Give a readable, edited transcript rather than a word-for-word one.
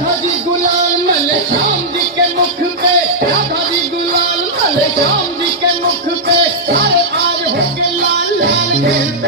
राधा जी गुलाल मले श्याम जी के मुख पे, राधा जी गुलाल मले श्याम जी के मुख पे, अरे आज हो के लाल लाल खेल